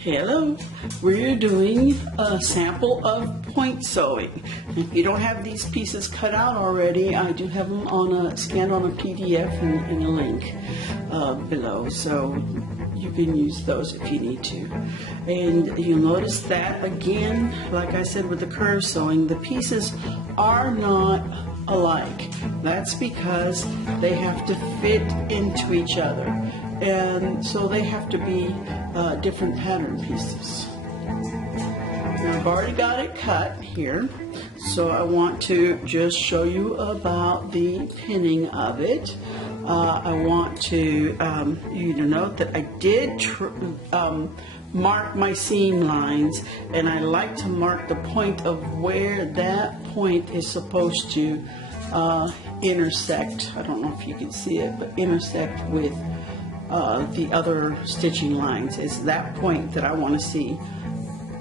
Hello, we're doing a sample of point sewing. If you don't have these pieces cut out already, I do have them scanned on a PDF and a link below, so you can use those if you need to. And you'll notice that again, like I said with the curve sewing, the pieces are not alike. That's because they have to fit into each other, and so they have to be different pattern pieces. Now, I've already got it cut here, so I want to just show you about the pinning of it. I want to you to note that I did mark my seam lines, and I like to mark the point of where that point is supposed to intersect. I don't know if you can see it, but intersect with the other stitching lines. Is that point that I want to see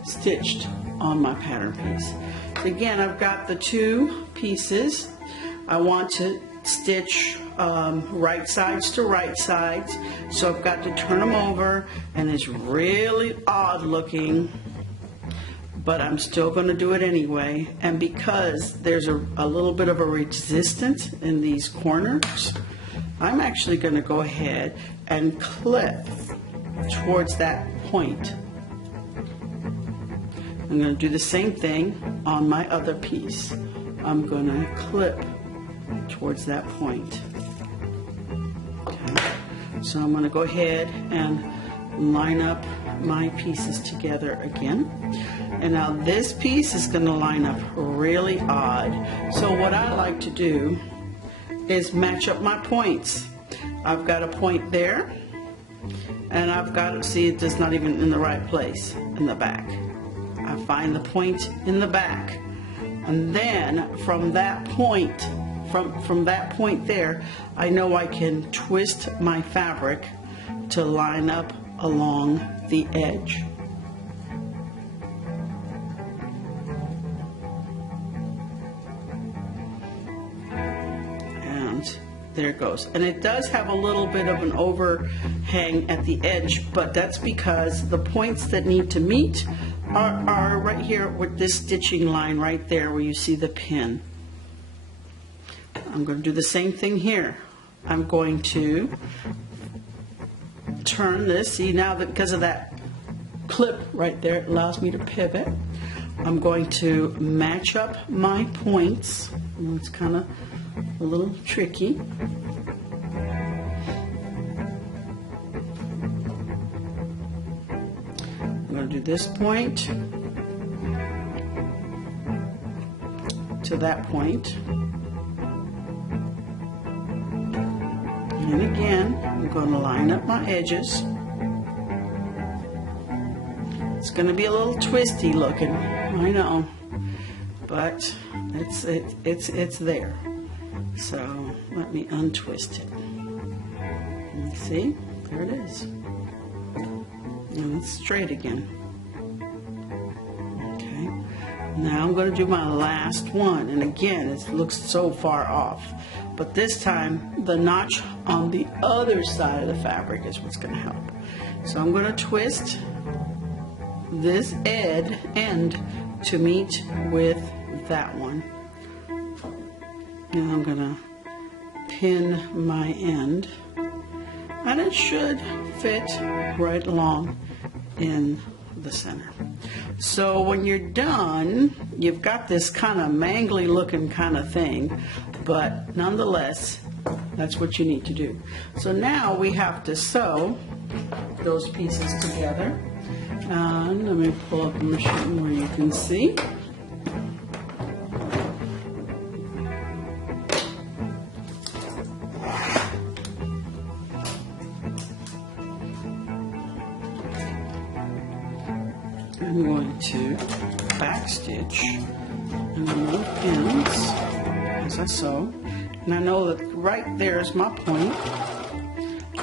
stitched on my pattern piece. So again, I've got the two pieces. I want to stitch right sides to right sides, so I've got to turn them over, and it's really odd looking, but I'm still going to do it anyway. And because there's a little bit of a resistance in these corners, I'm actually going to go ahead and clip towards that point. I'm going to do the same thing on my other piece. I'm going to clip towards that point. Okay. So I'm going to go ahead and line up my pieces together again. And now this piece is going to line up really odd. So what I like to do is match up my points. I've got a point there, and I've got to see it's just not even in the right place in the back. I find the point in the back, and then from that point, from that point there, I know I can twist my fabric to line up along the edge. There it goes. And it does have a little bit of an overhang at the edge, but that's because the points that need to meet are right here with this stitching line right there where you see the pin. I'm going to do the same thing here. I'm going to turn this. See, now that because of that clip right there, it allows me to pivot. I'm going to match up my points. It's kind of a little tricky. I'm going to do this point to that point. And again, I'm going to line up my edges. It's going to be a little twisty looking, I know, but it's there. So let me untwist it. And see, there it is. And it's straight again. Okay. Now I'm going to do my last one, and again, it looks so far off. But this time, the notch on the other side of the fabric is what's going to help. So I'm going to twist this end to meet with that one. Now I'm going to pin my end, and it should fit right along in the center. So when you're done, you've got this kind of mangly looking kind of thing, but nonetheless, that's what you need to do. So now we have to sew those pieces together. And let me pull up the machine where you can see. I'm going to backstitch and remove pins as I sew. And I know that right there is my point.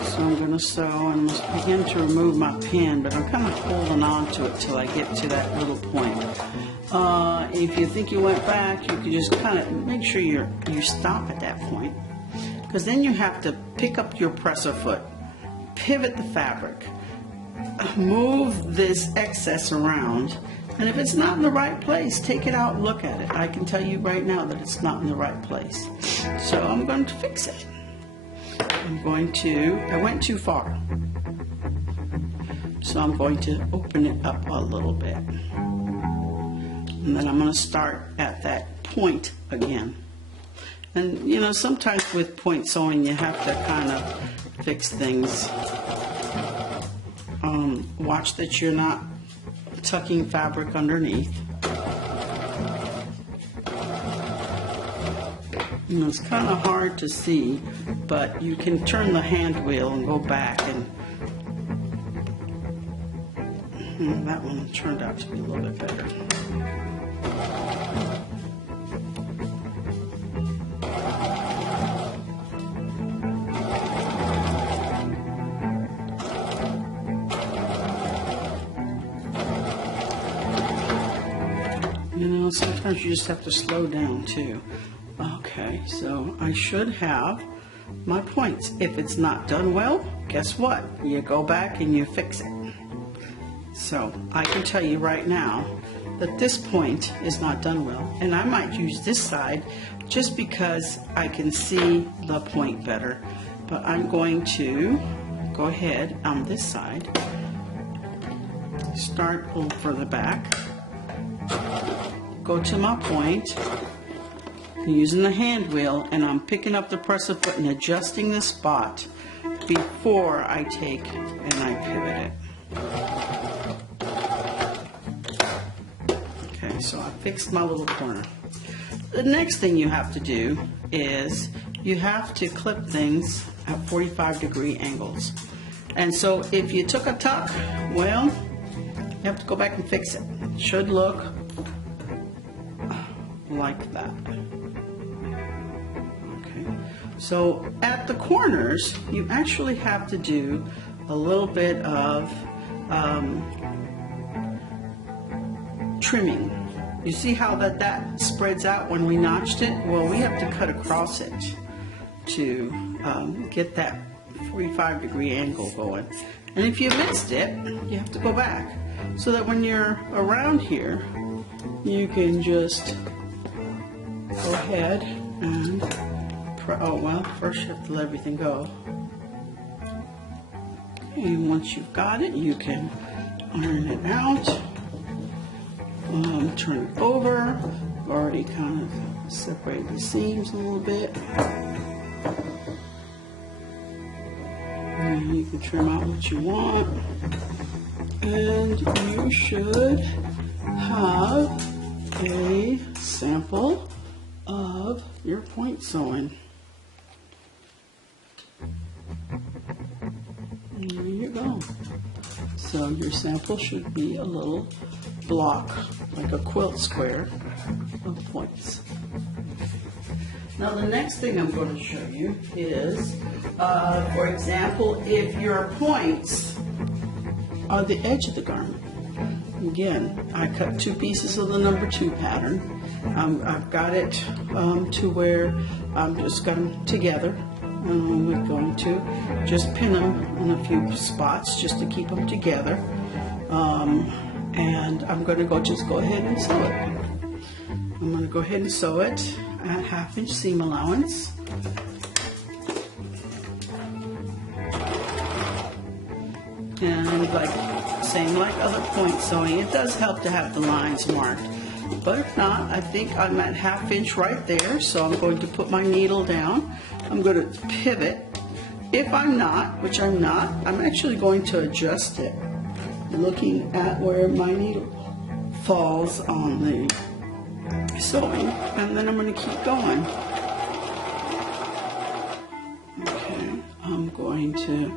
So I'm going to sew and begin to remove my pin, but I'm kind of holding on to it till I get to that little point. If you think you went back, you can just kind of make sure you stop at that point, because then you have to pick up your presser foot, pivot the fabric, move this excess around. And if it's not in the right place, take it out and look at it. I can tell you right now that it's not in the right place. So I'm going to fix it. I went too far. So I'm going to open it up a little bit. And then I'm going to start at that point again. And you know, sometimes with point sewing, you have to kind of fix things. Watch that you're not tucking fabric underneath. You know, it's kind of hard to see, but you can turn the hand wheel and go back and that one turned out to be a little bit better. You know, sometimes you just have to slow down too. Okay, so I should have my points. If it's not done well, guess what? You go back and you fix it. So I can tell you right now that this point is not done well. And I might use this side just because I can see the point better. But I'm going to go ahead on this side, start a little further back, go to my point, using the hand wheel, and I'm picking up the presser foot and adjusting the spot before I take and I pivot it. Okay, so I fixed my little corner. The next thing you have to do is you have to clip things at 45-degree angles. And so if you took a tuck, well, you have to go back and fix it. It should look like that. Okay, so at the corners, you actually have to do a little bit of trimming. You see how that spreads out when we notched it? Well, we have to cut across it to get that 45-degree angle going. And if you missed it, you have to go back so that when you're around here, you can just go ahead and, oh well, first you have to let everything go. And once you've got it, you can iron it out, turn it over. I've already kind of separated the seams a little bit. And you can trim out what you want. And you should have a sample of your point sewing. And there you go. So your sample should be a little block, like a quilt square of points. Now the next thing I'm going to show you is, for example, if your points are the edge of the garment. Again, I cut 2 pieces of the number 2 pattern. I've got it to where I'm just got them together. We're going to just pin them in a few spots just to keep them together. And I'm going to go ahead and sew it. I'm going to go ahead and sew it at 1/2 inch seam allowance. And like other point sewing, it does help to have the lines marked. But if not, I think I'm at 1/2 inch right there, so I'm going to put my needle down. I'm going to pivot. If I'm not, which I'm not, I'm actually going to adjust it, looking at where my needle falls on the sewing, and then I'm going to keep going. Okay, I'm going to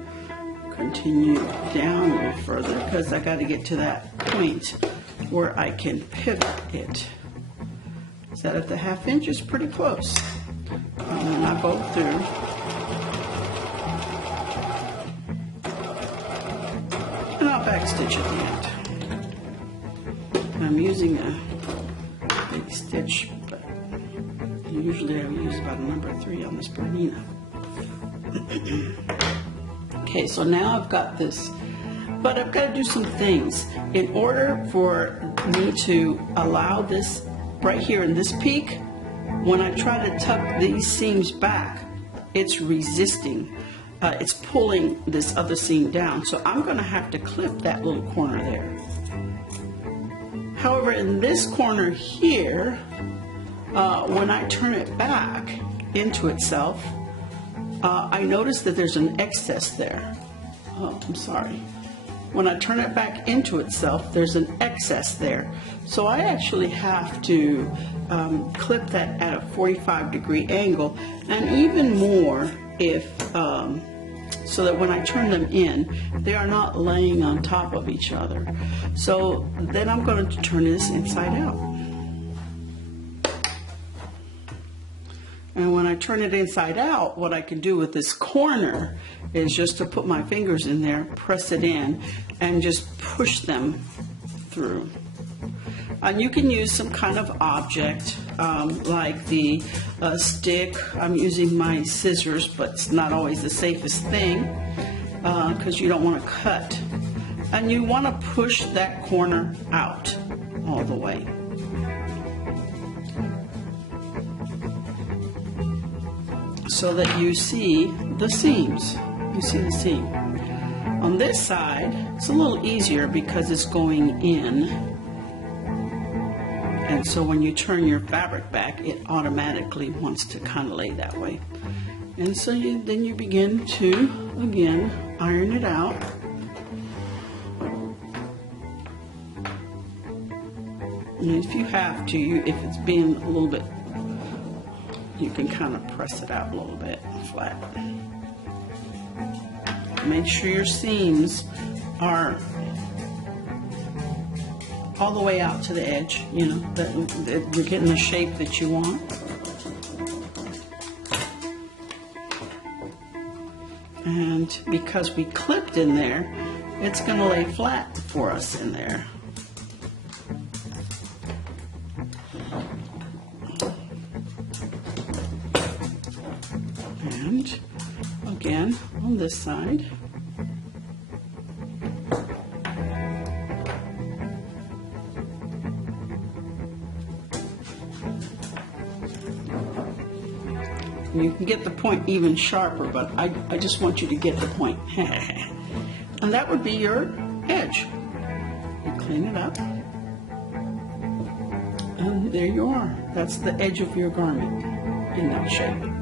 continue down a little further because I got to get to that point where I can pivot it. Is that at the 1/2 inch? Is pretty close. And then I go through. And I'll backstitch at the end. I'm using a big stitch, but usually I use about a number 3 on this Bernina. Okay, so now I've got this But I've got to do some things. In order for me to allow this right here in this peak, when I try to tuck these seams back, it's resisting. It's pulling this other seam down. So I'm going to have to clip that little corner there. However, in this corner here, when I turn it back into itself, I notice that there's an excess there. Oh, I'm sorry. When I turn it back into itself, there's an excess there. So I actually have to clip that at a 45-degree angle, and even more if, so that when I turn them in, they are not laying on top of each other. So then I'm going to turn this inside out. And when I turn it inside out, what I can do with this corner is just to put my fingers in there, press it in, and just push them through. And you can use some kind of object, like the stick. I'm using my scissors, but it's not always the safest thing because you don't want to cut. And you want to push that corner out all the way. So that you see the seams. You see the seam. On this side, it's a little easier because it's going in. And so when you turn your fabric back, it automatically wants to kind of lay that way. And so then you begin to, again, iron it out. And if you have to, if it's being a little bit, you can kind of press it out a little bit flat. Make sure your seams are all the way out to the edge, you know, that you're getting the shape that you want. And because we clipped in there, it's going to lay flat for us in there. And again, on this side. You can get the point even sharper, but I just want you to get the point. And that would be your edge. You clean it up. And there you are. That's the edge of your garment in that shape.